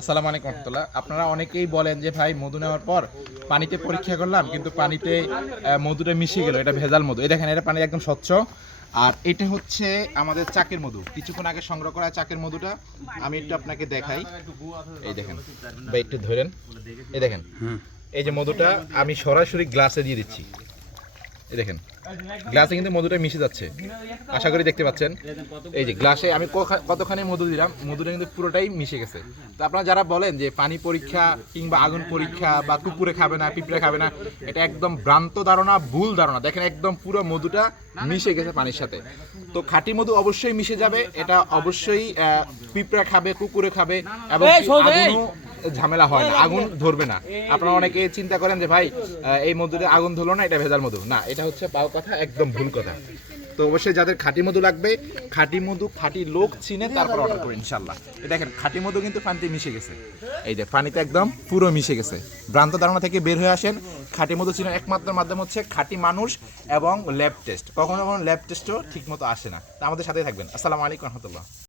আসসালামু আলাইকুম রহমতুল্লাহ। আপনারা অনেকেই বলেন যে ভাই মধু নেওয়ার পর পানিতে পরীক্ষা করলাম কিন্তু পানিতে মধুটা মিশে গেল, এটা ভেজাল মধু। এই দেখেন, এটা পানি একদম স্বচ্ছ। আর এটা হচ্ছে আমাদের চাকের মধু, কিছুক্ষণ আগে সংগ্রহ করা চাকের মধুটা। আমি একটু আপনাকে দেখাই। এই দেখেন ভাই, একটু ধরেন। এই দেখেন, এই যে মধুটা আমি সরাসরি গ্লাসে দিয়ে দিচ্ছি। এই দেখেন, গ্লাসে কিন্তু মধুটা মিশে যাচ্ছে, আশা করি দেখতে পাচ্ছেন। এই যে গ্লাসে আমি কতখানি মধু দিলাম, মধুটা কিন্তু পুরোটাই মিশে গেছে। তো আপনারা যারা বলেন যে পানি পরীক্ষা কিংবা আগুন পরীক্ষা বা কুকুরে খাবে না, পিঁপড়ে খাবে না, এটা একদম ভ্রান্ত ধারণা, ভুল ধারণা। দেখেন একদম পুরো মধুটা মিশে গেছে পানির সাথে। তো খাঁটি মধু অবশ্যই মিশে যাবে, এটা অবশ্যই পিঁপড়া খাবে, কুকুরে খাবে, এবং আগুনও ঝামেলা হয় না, আগুন ধরবে না। আপনারা অনেকে চিন্তা করেন যে ভাই এই মধুতে আগুন ধরলো না, এটা ভেজাল মধু না, এটা হচ্ছে পাও কথা, একদম ভুল কথা। তো অবশ্যই যাদের খাঁটি মধু লাগবে, খাঁটি মধু খাঁটি লোক চিনে তারপর অর্ডার করুন ইনশাল্লাহ। দেখেন খাঁটি মধু কিন্তু পানিতে মিশে গেছে, এই যে পানিতে একদম পুরো মিশে গেছে। ভ্রান্ত ধারণা থেকে বের হয়ে আসেন। খাঁটি মধু চিনার একমাত্র মাধ্যম হচ্ছে খাঁটি মানুষ এবং ল্যাব টেস্ট। কখনো কখনো ল্যাব টেস্টও ঠিক মতো আসে না। তা আমাদের সাথেই থাকবেন। আসসালামু আলাইকুম রহমতুল্লাহ।